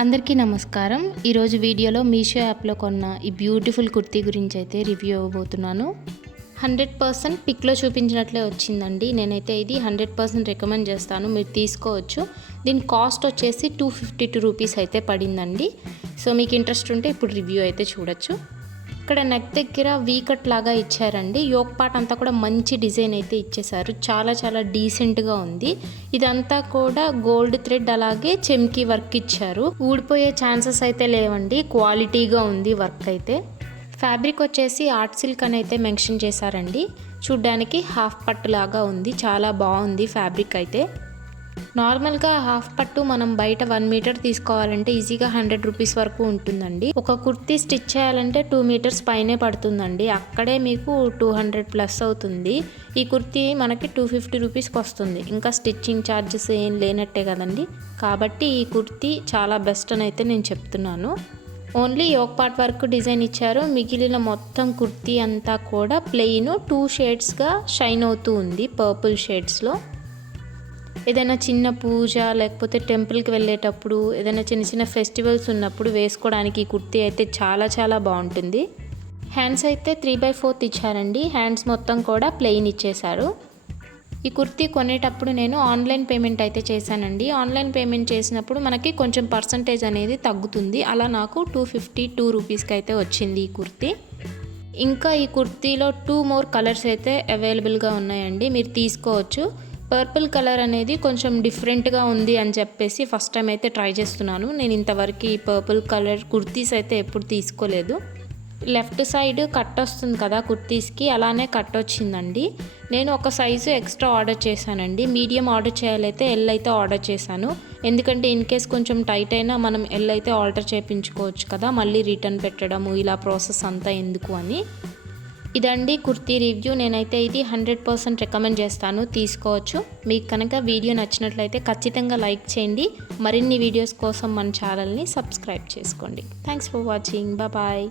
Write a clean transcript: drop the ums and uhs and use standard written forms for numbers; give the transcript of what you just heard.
అందరికీ నమస్కారం. ఈరోజు వీడియోలో మీషో యాప్లో కొన్న ఈ బ్యూటిఫుల్ కుర్తీ గురించి అయితే రివ్యూ ఇవ్వబోతున్నాను. 100% పిక్లో చూపించినట్లే వచ్చిందండి. నేనైతే ఇది 100% రికమెండ్ చేస్తాను, మీరు తీసుకోవచ్చు. దీని కాస్ట్ వచ్చేసి 252 రూపీస్ అయితే పడిందండి. సో మీకు ఇంట్రెస్ట్ ఉంటే ఇప్పుడు రివ్యూ అయితే చూడొచ్చు. ఇక్కడ నెక్ దగ్గర వీ కట్ లాగా ఇచ్చారండి. యోక్ పార్ట్ అంతా కూడా మంచి డిజైన్ అయితే ఇచ్చేసారు. చాలా డీసెంట్గా ఉంది. ఇదంతా కూడా గోల్డ్ థ్రెడ్ అలాగే చెమ్కీ వర్క్ ఇచ్చారు. ఊడిపోయే ఛాన్సెస్ అయితే లేవండి, క్వాలిటీగా ఉంది వర్క్ అయితే. ఫ్యాబ్రిక్ వచ్చేసి ఆర్ట్ సిల్క్ అని అయితే మెన్షన్ చేశారండి. చూడ్డానికి హాఫ్ పట్టు లాగా ఉంది, చాలా బాగుంది ఫ్యాబ్రిక్ అయితే. నార్మల్గా హాఫ్ పట్టు మనం బయట 1 మీటర్ తీసుకోవాలంటే ఈజీగా 100 రూపీస్ వరకు ఉంటుందండి. ఒక కుర్తీ స్టిచ్ చేయాలంటే 2 మీటర్స్ పైనే పడుతుందండి. అక్కడే మీకు 200 ప్లస్ అవుతుంది. ఈ కుర్తీ మనకి 250 రూపీస్కి వస్తుంది. ఇంకా స్టిచ్చింగ్ ఛార్జెస్ ఏం లేనట్టే కదండి. కాబట్టి ఈ కుర్తీ చాలా బెస్ట్ అని అయితే నేను చెప్తున్నాను. Only yoke part work design ఇచ్చారు. మిగిలిన మొత్తం కుర్తీ అంతా కూడా ప్లెయిన్ 2 షేడ్స్గా షైన్ అవుతూ ఉంది, పర్పుల్ షేడ్స్లో. ఏదైనా చిన్న పూజ లేకపోతే టెంపుల్కి వెళ్ళేటప్పుడు, ఏదైనా చిన్న ఫెస్టివల్స్ ఉన్నప్పుడు వేసుకోవడానికి ఈ కుర్తీ అయితే చాలా బాగుంటుంది. హ్యాండ్స్ అయితే 3/4 ఇచ్చారండి. హ్యాండ్స్ మొత్తం కూడా ప్లెయిన్ ఇచ్చేశారు. ఈ కుర్తీ కొనేటప్పుడు నేను ఆన్లైన్ పేమెంట్ అయితే చేశానండి. ఆన్లైన్ పేమెంట్ చేసినప్పుడు మనకి కొంచెం పర్సంటేజ్ అనేది తగ్గుతుంది. అలా నాకు 252 రూపీస్కి అయితే వచ్చింది ఈ కుర్తీ. ఇంకా ఈ కుర్తీలో 2 మోర్ కలర్స్ అయితే అవైలబుల్గా ఉన్నాయండి, మీరు తీసుకోవచ్చు. పర్పుల్ కలర్ అనేది కొంచెం డిఫరెంట్గా ఉంది అని చెప్పేసి ఫస్ట్ టైం అయితే ట్రై చేస్తున్నాను. నేను ఇంతవరకు ఈ పర్పుల్ కలర్ కుర్తీస్ అయితే ఎప్పుడు తీసుకోలేదు. లెఫ్ట్ సైడ్ కట్ వస్తుంది కదా కుర్తీస్కి, అలానే కట్ వచ్చిందండి. నేను ఒక సైజు ఎక్స్ట్రా ఆర్డర్ చేశానండి. మీడియం ఆర్డర్ చేయాలైతే ఎల్ అయితే ఆర్డర్ చేశాను. ఎందుకంటే ఇన్ కేస్ కొంచెం టైట్ అయినా మనం ఎల్ అయితే ఆల్టర్ చేయించుకోవచ్చు కదా, మళ్ళీ రిటర్న్ పెట్టడము ఇలా ప్రాసెస్ అంతా ఎందుకు అని. ఇదండి కుర్తీ రివ్యూ. నేనైతే ఇది 100% రికమెండ్ చేస్తాను, తీసుకోవచ్చు. మీకు కనుక వీడియో నచ్చినట్లయితే ఖచ్చితంగా లైక్ చేయండి. మరిన్ని వీడియోస్ కోసం మన ఛానల్ని సబ్స్క్రైబ్ చేసుకోండి. Thanks for watching. బాయ్.